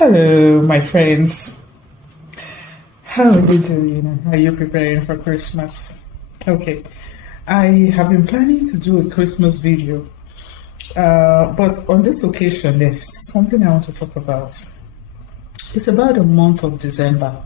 Hello, my friends. How are you doing? Are you preparing for Christmas? Okay, I have been planning to do a Christmas video, but on this occasion, there's something I want to talk about. It's about the month of December.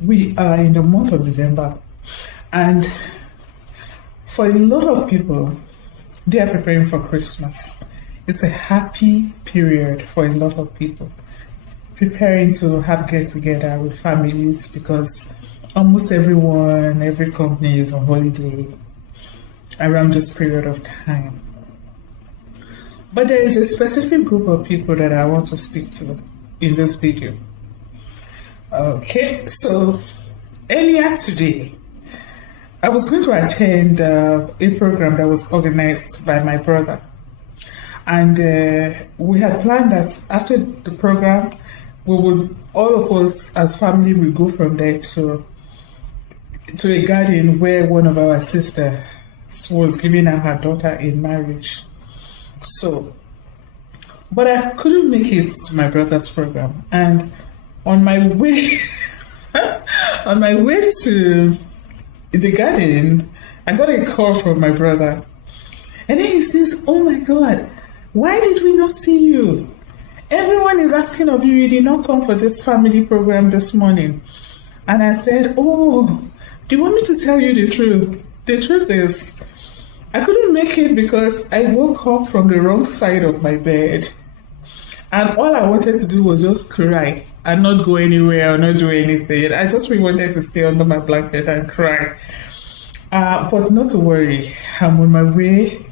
We are in the month of December, and for a lot of people, they are preparing for Christmas. It's a happy period for a lot of people, preparing to have get together with families because almost everyone, every company is on holiday around this period of time. But there is a specific group of people that I want to speak to in this video. Okay, so earlier today, I was going to attend a program that was organized by my brother. And we had planned that after the program, we would, all of us as family, will go from there to a garden where one of our sisters was giving her daughter in marriage. So, but I couldn't make it to my brother's program. And on my way, on my way to the garden, I got a call from my brother. And then he says, "Oh my God, why did we not see you? Everyone is asking of you, you did not come for this family program this morning." And I said, "Oh, do you want me to tell you the truth? The truth is, I couldn't make it because I woke up from the wrong side of my bed. And all I wanted to do was just cry and not go anywhere or not do anything. I just really wanted to stay under my blanket and cry. But not to worry, I'm on my way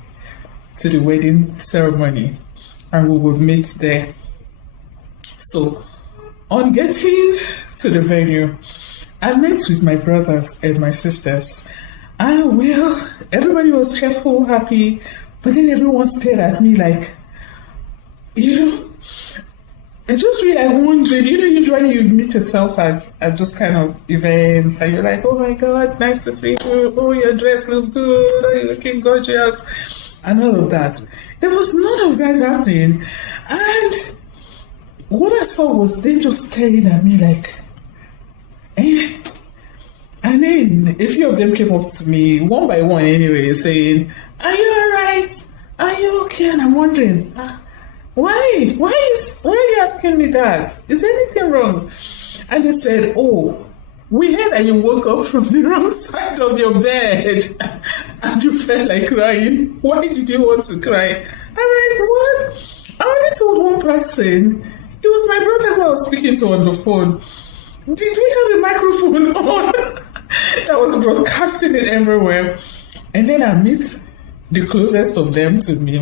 to the wedding ceremony and we will meet there." So, on getting to the venue, I met with my brothers and my sisters. Well, everybody was cheerful, happy, but then everyone stared at me like, and just really like wondering, usually you meet yourselves at just kind of events and you're like, "Oh my God, nice to see you. Oh, your dress looks good. Oh, you're looking gorgeous," and all of that. There was none of that happening. And what I saw was them just staring at me like, eh? And then a few of them came up to me, one by one anyway, saying, "Are you alright? Are you okay?" And I'm wondering, why are you asking me that? Is there anything wrong? And they said, "Oh, we heard that you woke up from the wrong side of your bed and you felt like crying. Why did you want to cry?" I'm like, "What?" I only told one person. It was my brother who I was speaking to on the phone. Did we have a microphone on that was broadcasting it everywhere? And then I meet the closest of them to me.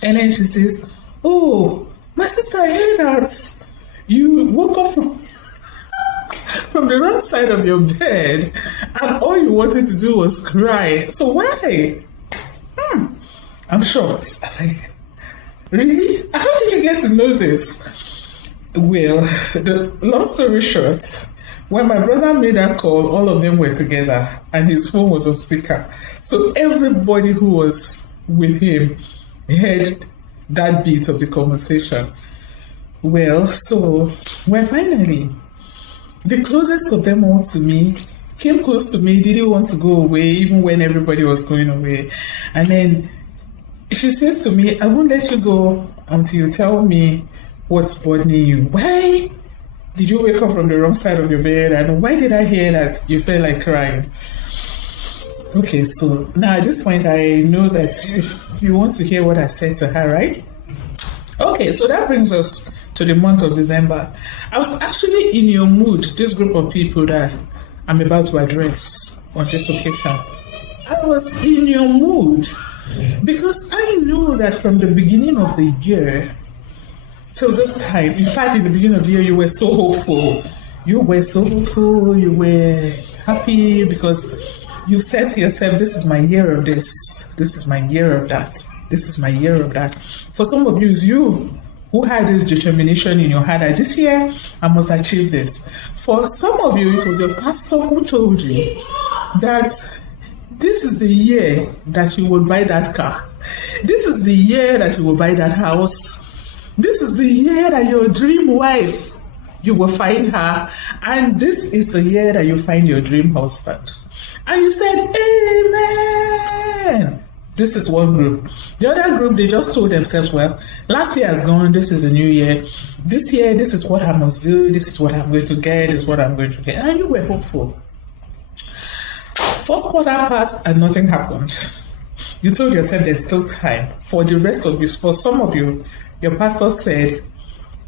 And then she says, "Oh, my sister, I heard that you woke up from the wrong side of your bed and all you wanted to do was cry. So why?" I'm shocked. Like, really? How did you get to know this? Well, the long story short, when my brother made that call, all of them were together and his phone was on speaker. So everybody who was with him heard that bit of the conversation. Well, so when finally the closest of them all to me came close to me, didn't want to go away even when everybody was going away. And then she says to me, "I won't let you go until you tell me what's bothering you. Why did you wake up from the wrong side of your bed? And why did I hear that you felt like crying?" Okay, so now at this point, I know that you want to hear what I said to her, right? Okay, so that brings us to the month of December. I was actually in your mood, this group of people that I'm about to address on this occasion. I was in your mood because I know that from the beginning of the year till this time, in fact, in the beginning of the year, you were so hopeful. You were so hopeful, you were happy because you said to yourself, "This is my year of this. This is my year of that. This is my year of that." For some of you, it's you who had this determination in your heart that this year I must achieve this. For some of you, it was your pastor who told you that this is the year that you will buy that car. This is the year that you will buy that house. This is the year that your dream wife, you will find her. And this is the year that you find your dream husband. And you said, amen. This is one group. The other group, they just told themselves, well, last year has gone. This is a new year. This year, this is what I must do. This is what I'm going to get. This is what I'm going to get. And you were hopeful. First quarter passed and nothing happened. You told yourself there's still time. For the rest of you, for some of you, your pastor said,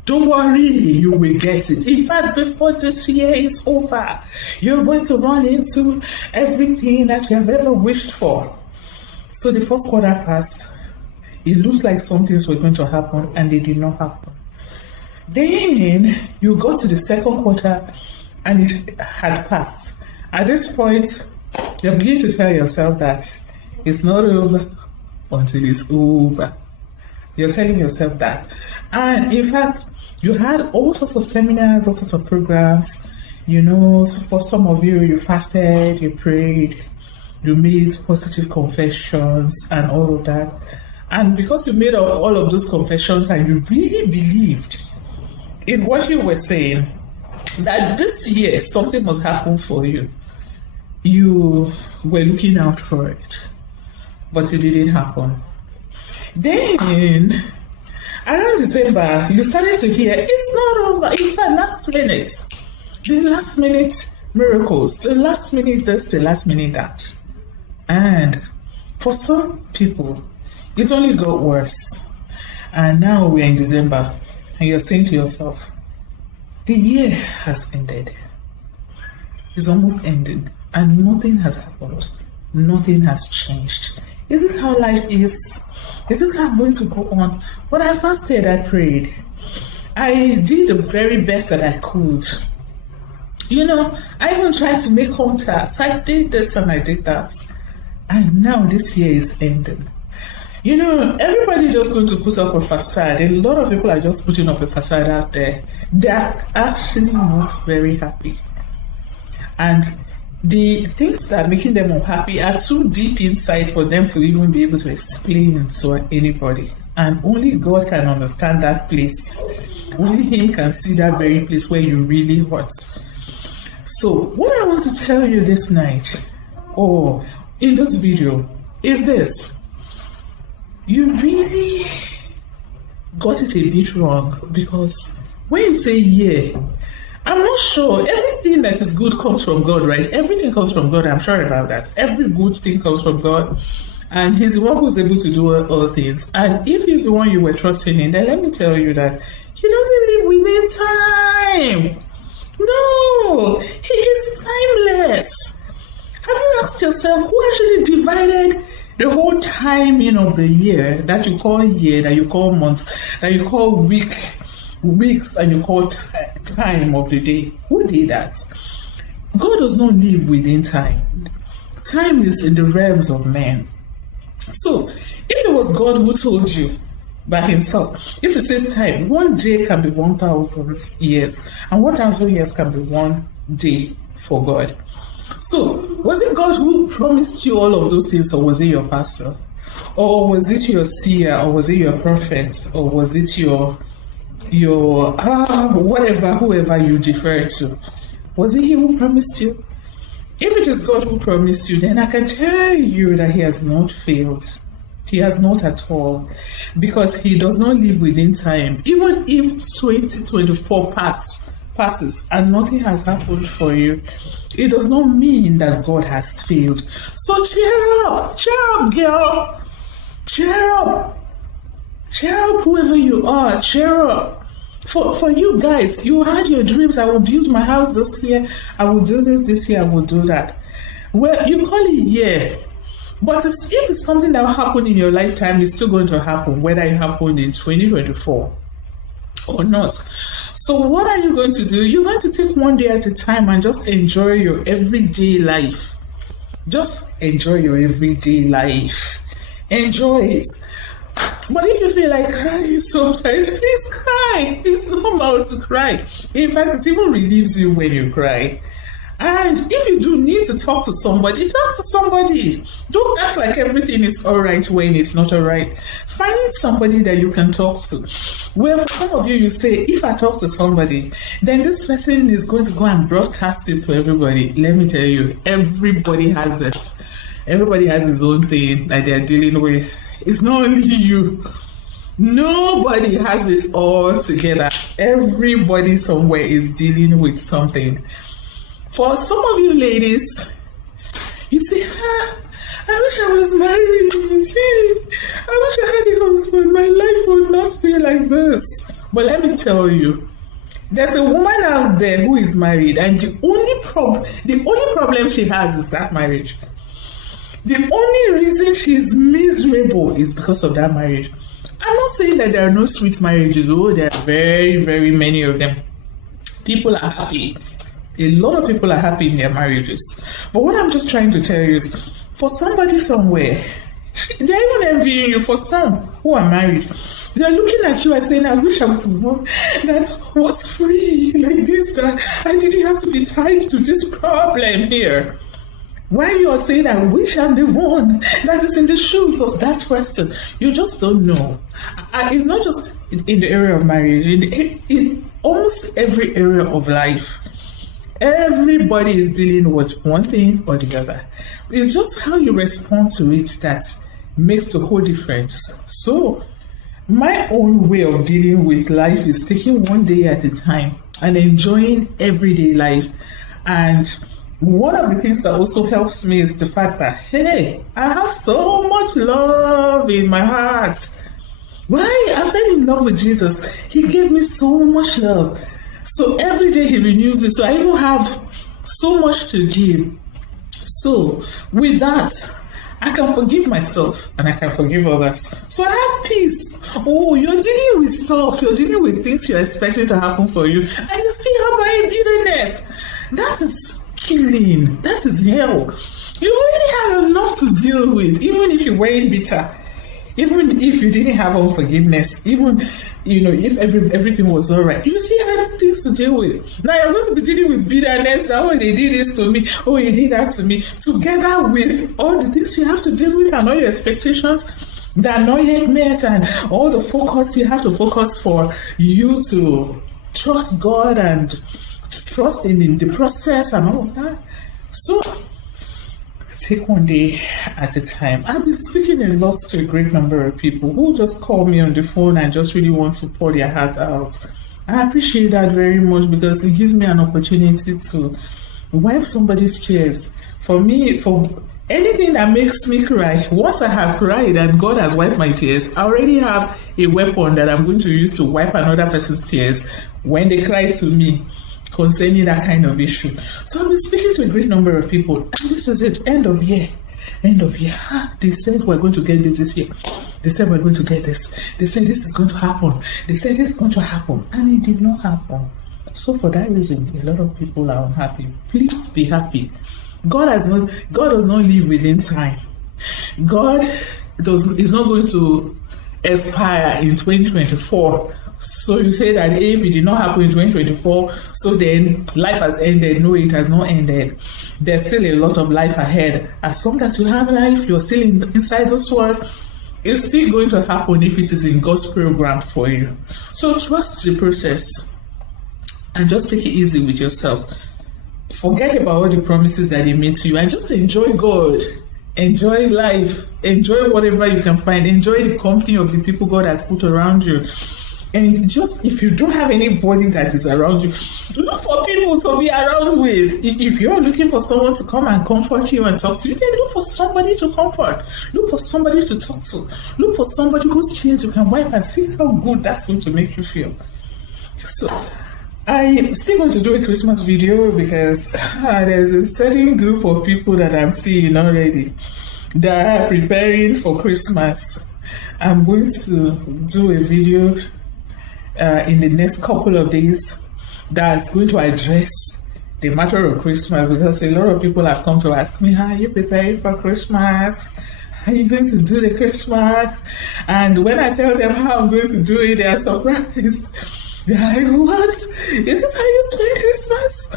don't worry, you will get it. In fact, before this year is over, you're going to run into everything that you have ever wished for. So the first quarter passed. It looked like some things were going to happen and they did not happen. Then you got to the second quarter and it had passed. At this point, you're beginning to tell yourself that it's not over until it's over. You're telling yourself that. And in fact, you had all sorts of seminars, all sorts of programs. You know, so for some of you, you fasted, you prayed, you made positive confessions and all of that. And because you made all of those confessions and you really believed in what you were saying, that this year something must happen for you, you were looking out for it. But it didn't happen. Then, around December, you started to hear, it's not over. In fact, the last minute miracles, the last minute this, the last minute that. And for some people, it only got worse. And now we're in December, and you're saying to yourself, the year has ended. It's almost ending, and nothing has happened. Nothing has changed. Is this how life is? Is this how I'm going to go on? When I fasted, I prayed. I did the very best that I could. You know, I even tried to make contact. I did this and I did that. And now this year is ending. You know, everybody's just going to put up a facade. A lot of people are just putting up a facade out there. They're actually not very happy. And the things that are making them unhappy are too deep inside for them to even be able to explain to anybody. And only God can understand that place. Only Him can see that very place where you really hurt. So, what I want to tell you this night, or in this video, is this. You really got it a bit wrong, because when you say yeah, I'm not sure. Everything that is good comes from God, right? Everything comes from God. I'm sure about that. Every good thing comes from God. And He's the one who's able to do all things. And if He's the one you were trusting in, then let me tell you that He doesn't live within time. No, He is timeless. Have you asked yourself who actually divided the whole timing of the year, that you call year, that you call months, that you call weeks, and you call time of the day? Who did that? God does not live within time. Time is in the realms of men. So, if it was God who told you by Himself, if it says time, one day can be 1,000 years, and 1,000 years can be one day for God. So, was it God who promised you all of those things, or was it your pastor? Or was it your seer, or was it your prophet, or was it your whatever, whoever you defer to? Was it He who promised you? If it is God who promised you, then I can tell you that He has not failed. He has not at all. Because He does not live within time. Even if 2024 passes and nothing has happened for you, it does not mean that God has failed. So cheer up, girl. Cheer up, whoever you are, cheer up. For you guys, you had your dreams. I will build my house this year. I will do this year. I will do that. Well, you call it yeah. But if it's something that will happen in your lifetime, it's still going to happen, whether it happened in 2024 or not. So what are you going to do? You're going to take one day at a time and just enjoy your everyday life. Just enjoy your everyday life. Enjoy it. But if you feel like crying sometimes, please cry. It's normal to cry. In fact, it even relieves you when you cry. And if you do need to talk to somebody, talk to somebody. Don't act like everything is all right when it's not all right. Find somebody that you can talk to. Well, for some of you, you say, if I talk to somebody, then this person is going to go and broadcast it to everybody. Let me tell you, everybody has this. Everybody has his own thing that they're dealing with. It's not only you. Nobody has it all together. Everybody somewhere is dealing with something. For some of you ladies, you say, I wish I was married. I wish I had a husband. My life would not be like this. But let me tell you, there's a woman out there who is married, and the only problem she has is that marriage. The only reason she's miserable is because of that marriage. I'm not saying that there are no sweet marriages. Oh, there are very, very many of them. People are happy. A lot of people are happy in their marriages. But what I'm just trying to tell you is, for somebody somewhere, they're even envying you. For some who are married, they're looking at you and saying, I wish I was the one that was free like this, that I didn't have to be tied to this problem here. While you are saying, I wish I'm the one that is in the shoes of that person, you just don't know. It's not just in the area of marriage, in almost every area of life. Everybody is dealing with one thing or the other. It's just how you respond to it that makes the whole difference. So, my own way of dealing with life is taking one day at a time and enjoying everyday life. And one of the things that also helps me is the fact that, hey, I have so much love in my heart. Why? I fell in love with Jesus. He gave me so much love. So every day he renews it. So I even have so much to give. So with that, I can forgive myself and I can forgive others. So I have peace. Oh, you're dealing with stuff. You're dealing with things you're expecting to happen for you. And you still have my bitterness. That is killing. That is hell. You already have enough to deal with, even if you weren't bitter. Even if you didn't have unforgiveness, even, if everything was all right, you still had things to deal with. Now you're going to be dealing with bitterness. Oh, they did this to me. Oh, you did that to me. Together with all the things you have to deal with and all your expectations that are not yet met, and all the focus you have to focus for you to trust God and trust in the process and all of that. So, take one day at a time. I've been speaking a lot to a great number of people who just call me on the phone and just really want to pour their hearts out. I appreciate that very much because it gives me an opportunity to wipe somebody's tears. For me, for anything that makes me cry, once I have cried and God has wiped my tears, I already have a weapon that I'm going to use to wipe another person's tears when they cry to me concerning that kind of issue. So I've been speaking to a great number of people, and this is it, end of year. They said we're going to get this year. They said we're going to get this. They said this is going to happen. They said this is going to happen, and it did not happen. So for that reason, a lot of people are unhappy. Please be happy. God does not live within time. God is not going to expire in 2024. So you say that if it did not happen in 2024, so then life has ended. No, it has not ended. There's still a lot of life ahead. As long as you have life, you're still inside this world, it's still going to happen if it is in God's program for you. So trust the process and just take it easy with yourself. Forget about all the promises that He made to you and just enjoy God. Enjoy life. Enjoy whatever you can find. Enjoy the company of the people God has put around you. And just, if you don't have anybody that is around you, look for people to be around with. If you're looking for someone to come and comfort you and talk to you, then look for somebody to comfort. Look for somebody to talk to. Look for somebody whose tears you can wipe and see how good that's going to make you feel. So, I'm still going to do a Christmas video because there's a certain group of people that I'm seeing already that are preparing for Christmas. I'm going to do a video in the next couple of days that's going to address the matter of Christmas, because a lot of people have come to ask me, how are you preparing for Christmas? How are you going to do the Christmas? And when I tell them how I'm going to do it, they are surprised. They're like, what? Is this how you spend Christmas?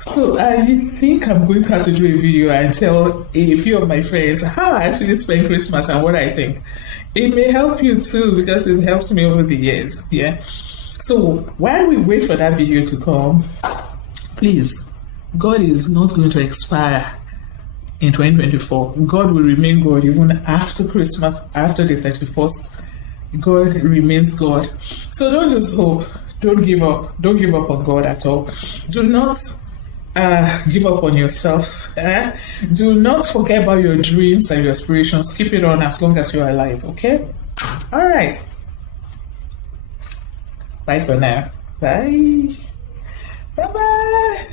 So I think I'm going to have to do a video and tell a few of my friends how I actually spend Christmas and what I think. It may help you too because it's helped me over the years. Yeah. So while we wait for that video to come, please, God is not going to expire in 2024. God will remain God even after Christmas, after the 31st. God remains God. So don't lose hope. Don't give up. Don't give up on God at all. Do not give up on yourself. Do not forget about your dreams and your aspirations. Keep it on as long as you're alive, okay? All right. Bye for now. Bye. Bye-bye.